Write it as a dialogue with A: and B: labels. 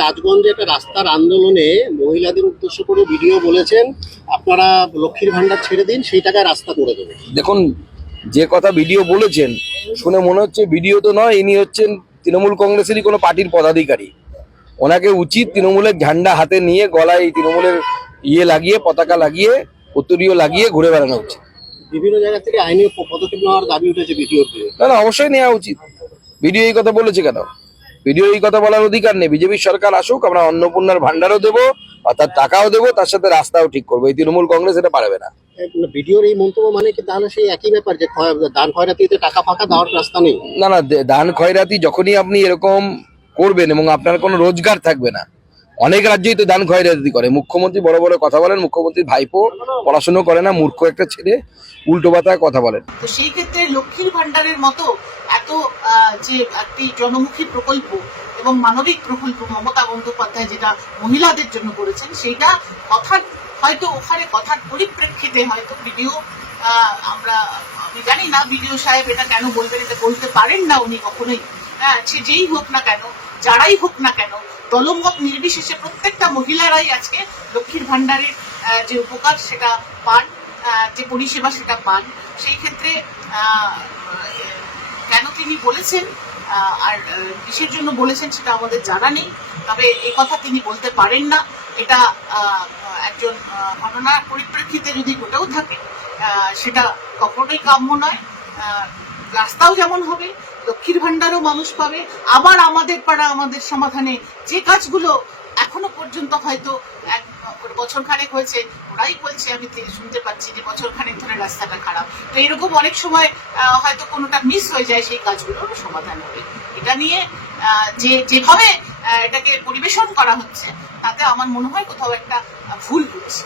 A: রাজগঞ্জে একটা রাস্তার আন্দোলনে মহিলাদের উদ্দেশ্য করে ভিডিও বলেছেন আপনারা লক্ষ্মীর ভান্ডার ছেড়ে দিন সেই টাকায় রাস্তা করে দেবেন।
B: দেখুন যে কথা ভিডিও বলেছেন শুনে মনে হচ্ছে ভিডিও তো নয় ইনি হচ্ছেন তৃণমূল কংগ্রেসেরই কোনো পার্টির পদাধিকারী। ওনাকে উচিত তৃণমূলের ঝান্ডা হাতে নিয়ে গলায় তৃণমূলের ইয়ে লাগিয়ে পতাকা লাগিয়ে উত্তরীয় লাগিয়ে ঘুরে বেড়ানো উচিত।
A: বিভিন্ন জায়গা থেকে আইনি পদক্ষেপ নেওয়ার দাবি উঠেছে বিরুদ্ধে
B: না না অবশ্যই নেওয়া উচিত। ভিডিও এই কথা বলেছে কেন? ভিডিও এই কথা বলার অধিকার নেই। বিজেপির সরকার আসুক আমরা অন্নপূর্ণার ভান্ডারও দেবো অর্থাৎ টাকাও দেবো তার সাথে রাস্তাও ঠিক করব। এই তৃণমূল কংগ্রেস এটা পারবে না।
A: ভিডিওর এই মন্তব্য মানে কি তাহলে সেই একই ব্যাপার যে দান খয়রাতিতে টাকা ফাঁকা দেওয়ার রাস্তা নেই?
B: না না দান খয়রাতি যখনই আপনি এরকম করবেন এবং আপনার কোনো রোজগার থাকবে না অনেক রাজ্যই তো দান খয়রাতি করে। মুখ্যমন্ত্রী বড় বড় কথা বলেন মুখ্যমন্ত্রী ভাইপো পড়াশুনো করে না মূর্খ একটা ছেলে উল্টো পাতায় কথা বলেন।
C: তো সেই ক্ষেত্রে লক্ষ্মীর ভান্ডারের মতো এত যে একটি জনমুখী প্রকল্প এবং মানবিক প্রকল্প মমতা বন্দ্যোপাধ্যায় যেটা মহিলাদের জন্য করেছেন, সেইটা কথার, হয়তো ওখানে কথার পরিপ্রেক্ষিতে হয়তো ভিডিও আমরা, আমি জানি না ভিডিও সাহেব এটা কেন বলবেন, এটা বলতে পারেন না উনি কখনোই। হ্যাঁ সে যেই হোক না কেন, যারাই হোক না কেন, দলমত নির্বিশেষে প্রত্যেকটা মহিলারাই আজকে লক্ষ্মীর ভান্ডারের যে উপকার সেটা পান যে পরিষেবা সেটা পান, সেই ক্ষেত্রে তিনি বলেছেন আর কিসের জন্য বলেছেন সেটা আমাদের জানা নেই। তবে এ কথা তিনি বলতে পারেন না। এটা একজন ঘটনার পরিপ্রেক্ষিতে যদি ঘটেও থাকে সেটা কখনোই কাম্য নয়। রাস্তাও যেমন হবে, লক্ষ্মীর ভান্ডারও মানুষ পাবে। আবার আমাদের পাড়া, আমাদের সমাধানে যে কাজগুলো এখনও পর্যন্ত হয়তো এক বছর খানেক হয়েছে, ওরাই বলছে, আমি শুনতে পাচ্ছি যে বছর খানেক ধরে রাস্তাটা খারাপ। তো এরকম অনেক সময় হয়তো কোনোটা মিস হয়ে যায়, সেই কাজগুলোর সমাধান হবে। এটা নিয়ে যে যেভাবে এটাকে পরিবেশন করা হচ্ছে, তাতে আমার মনে হয় কোথাও একটা ভুল হচ্ছে